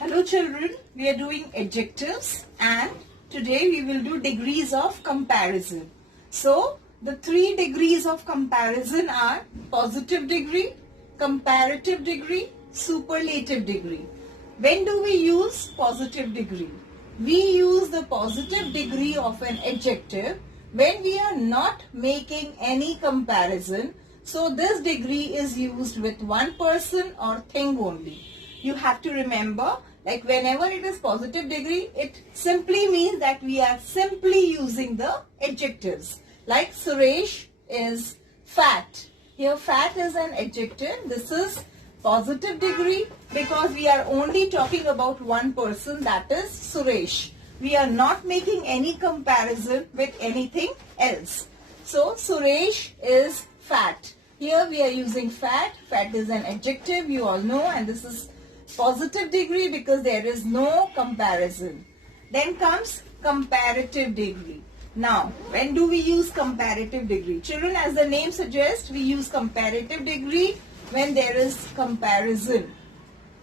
Hello children, we are doing adjectives and today we will do degrees of comparison. So the 3 degrees of comparison are positive degree, comparative degree, superlative degree. When do we use positive degree? We use the positive degree of an adjective when we are not making any comparison. So this degree is used with one person or thing only. You have to remember, like whenever it is positive degree, it simply means that we are simply using the adjectives. Like Suresh is fat. Here fat is an adjective. This is positive degree because we are only talking about one person, that is Suresh. We are not making any comparison with anything else. So Suresh is fat. Here we are using fat. Fat is an adjective, you all know, and this is positive degree because there is no comparison. Then comes comparative degree. Now, when do we use comparative degree? Children, as the name suggests, we use comparative degree when there is comparison.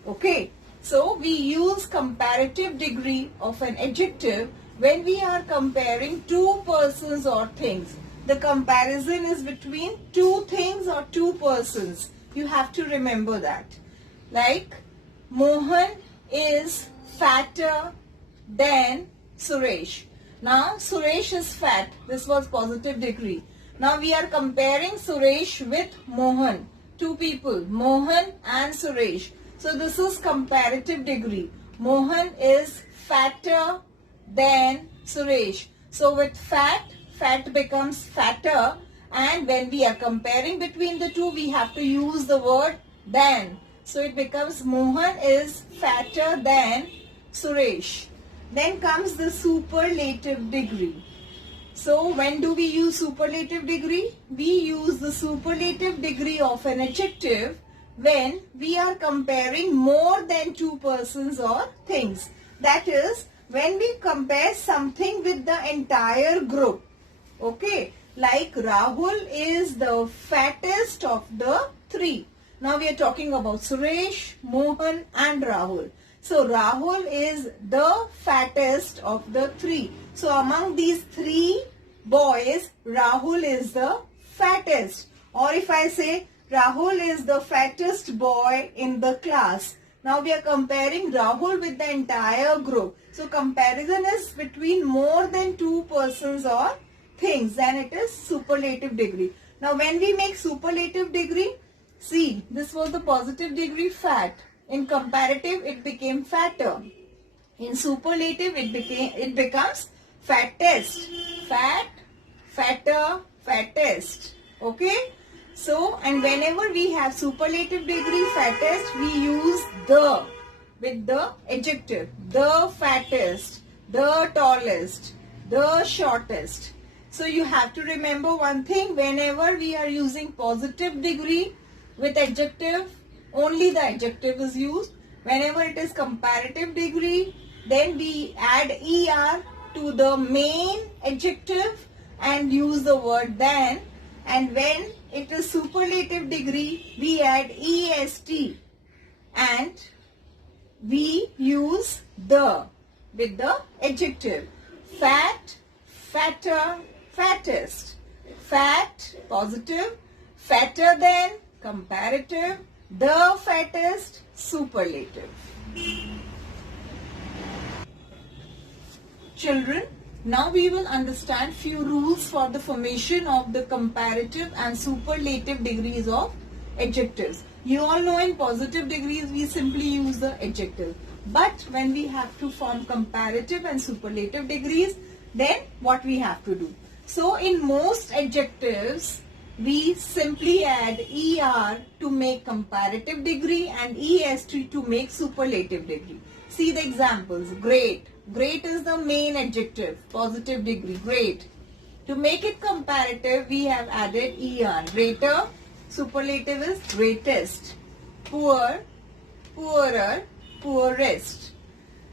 Okay, so we use comparative degree of an adjective when we are comparing two persons or things. The comparison is between two things or two persons. You have to remember that. Like, Mohan is fatter than Suresh. Now Suresh is fat. This was positive degree. Now we are comparing Suresh with Mohan. Two people, Mohan and Suresh. So this is comparative degree. Mohan is fatter than Suresh. So with fat, fat becomes fatter, and when we are comparing between the two, we have to use the word than. So it becomes Mohan is fatter than Suresh. Then comes the superlative degree. So when do we use superlative degree? We use the superlative degree of an adjective when we are comparing more than two persons or things. That is, when we compare something with the entire group. Okay, like Rahul is the fattest of the 3. Now we are talking about Suresh, Mohan and Rahul. So Rahul is the fattest of the 3. So among these 3 boys, Rahul is the fattest. Or if I say Rahul is the fattest boy in the class. Now we are comparing Rahul with the entire group. So comparison is between more than two persons or things. Then it is superlative degree. Now when we make superlative degree, see, this was the positive degree fat. In comparative, it became fatter. In superlative, it becomes fattest. Fat, fatter, fattest. Okay? So, and whenever we have superlative degree fattest, we use the with the adjective. The fattest, the tallest, the shortest. So, you have to remember one thing. Whenever we are using positive degree with adjective, only the adjective is used. Whenever it is comparative degree, then we add er to the main adjective and use the word than. And when it is superlative degree, we add est and we use the with the adjective. Fat, fatter, fattest. Fat, positive. Fatter than, comparative. The fattest, superlative. Children, now we will understand few rules for the formation of the comparative and superlative degrees of adjectives. You all know in positive degrees we simply use the adjective. But when we have to form comparative and superlative degrees, then what we have to do? So in most adjectives, we simply add er to make comparative degree and est to make superlative degree. See the examples. Great. Great is the main adjective, positive degree, great. To make it comparative, we have added er. Greater, superlative is greatest. Poor, poorer, poorest.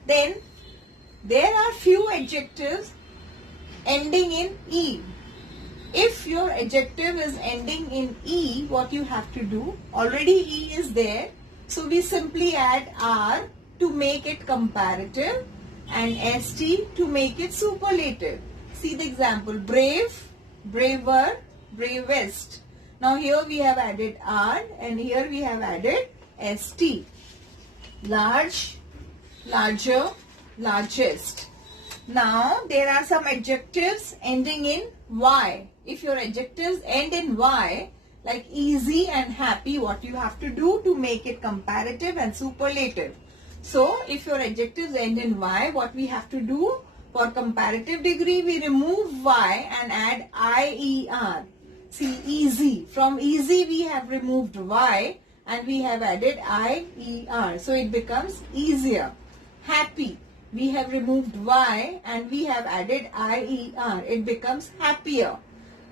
Then there are few adjectives ending in e. If your adjective is ending in E, what you have to do, already E is there. So we simply add R to make it comparative and st to make it superlative. See the example: brave, braver, bravest. Now here we have added r and here we have added st. Large, larger, largest. Now there are some adjectives ending in y. If your adjectives end in y, like easy and happy, what you have to do to make it comparative and superlative? So if your adjectives end in y, what we have to do? For comparative degree, we remove y and add IER. See, easy. From easy we have removed y and we have added IER. So it becomes easier. Happy. We have removed y and we have added IER. It becomes happier.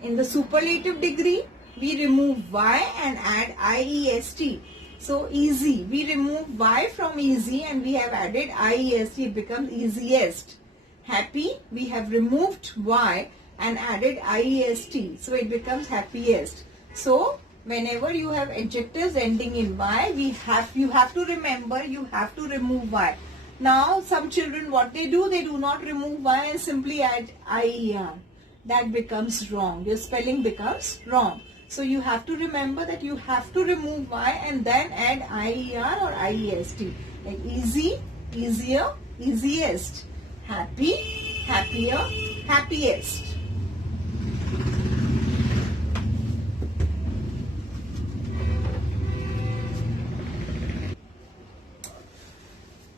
In the superlative degree, we remove y and add IEST. So easy. We remove y from easy and we have added IEST. It becomes easiest. Happy. We have removed y and added IEST. So it becomes happiest. So whenever you have adjectives ending in y, you have to remember you have to remove y. Now some children, what they do not remove y and simply add IER. That becomes wrong. Your spelling becomes wrong. So you have to remember that you have to remove y and then add IER or IEST. Like easy, easier, easiest. Happy, happier, happiest.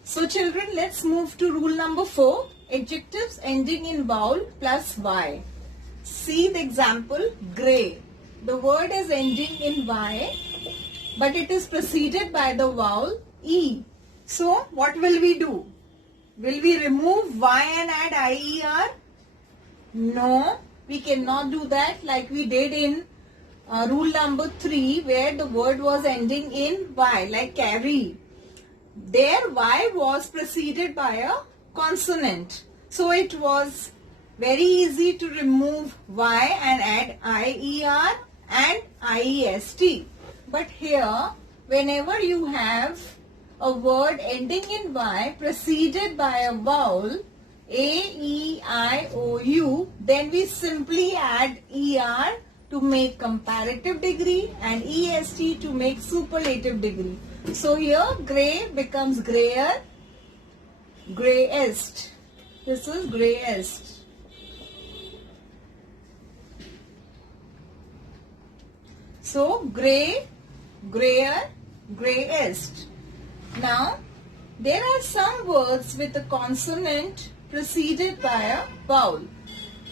So children, let's move to rule number 4. Adjectives ending in vowel plus y. See the example, grey. The word is ending in y, but it is preceded by the vowel e. So what will we do? Will we remove y and add IER? No, we cannot do that like we did in rule number 3 where the word was ending in y, like carry. There y was preceded by a consonant. So it was very easy to remove y and add IER and IEST. But here, whenever you have a word ending in y preceded by a vowel a, e, I, o, u, then we simply add ER to make comparative degree and EST to make superlative degree. So here grey becomes grayer, greyest. This is greyest. So grey, grayer, greyest. Now there are some words with a consonant preceded by a vowel.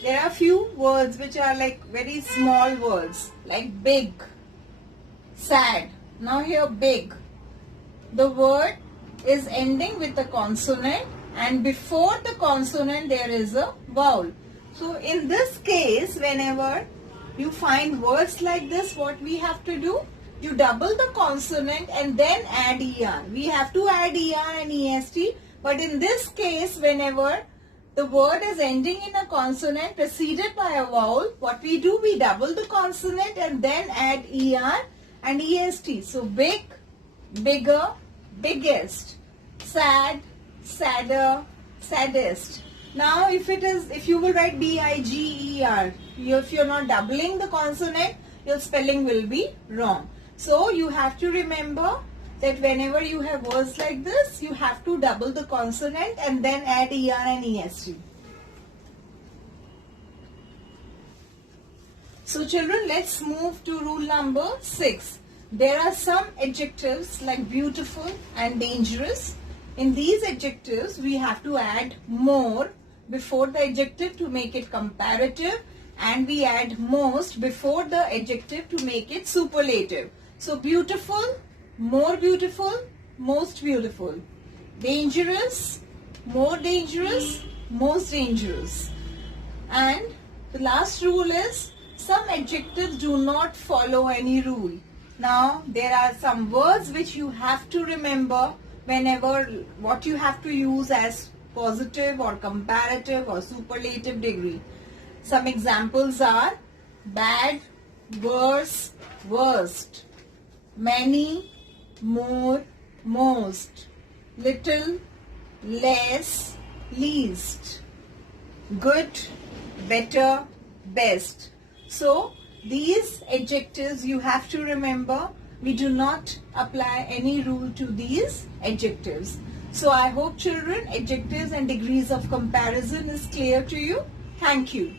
There are few words which are like very small words like big, sad. Now here big. The word is ending with a consonant and before the consonant there is a vowel. So in this case, whenever you find words like this, what we have to do? You double the consonant and then add ER. We have to add ER and EST, but in this case, whenever the word is ending in a consonant preceded by a vowel, what we do? We double the consonant and then add ER and EST. So big, bigger, biggest, sad, sadder, saddest. Now if you will write BIGER, if you're not doubling the consonant, your spelling will be wrong. So you have to remember that whenever you have words like this, you have to double the consonant and then add ER and EST. So children, let's move to rule number 6. There are some adjectives like beautiful and dangerous. In these adjectives, we have to add more before the adjective to make it comparative, and we add most before the adjective to make it superlative. So beautiful, more beautiful, most beautiful. Dangerous, more dangerous, most dangerous. And the last rule is some adjectives do not follow any rule. Now there are some words which you have to remember whenever what you have to use as positive or comparative or superlative degree. Some examples are bad, worse, worst, many, more, most, little, less, least, good, better, best. So these adjectives you have to remember. We do not apply any rule to these adjectives. So I hope children, adjectives and degrees of comparison is clear to you. Thank you.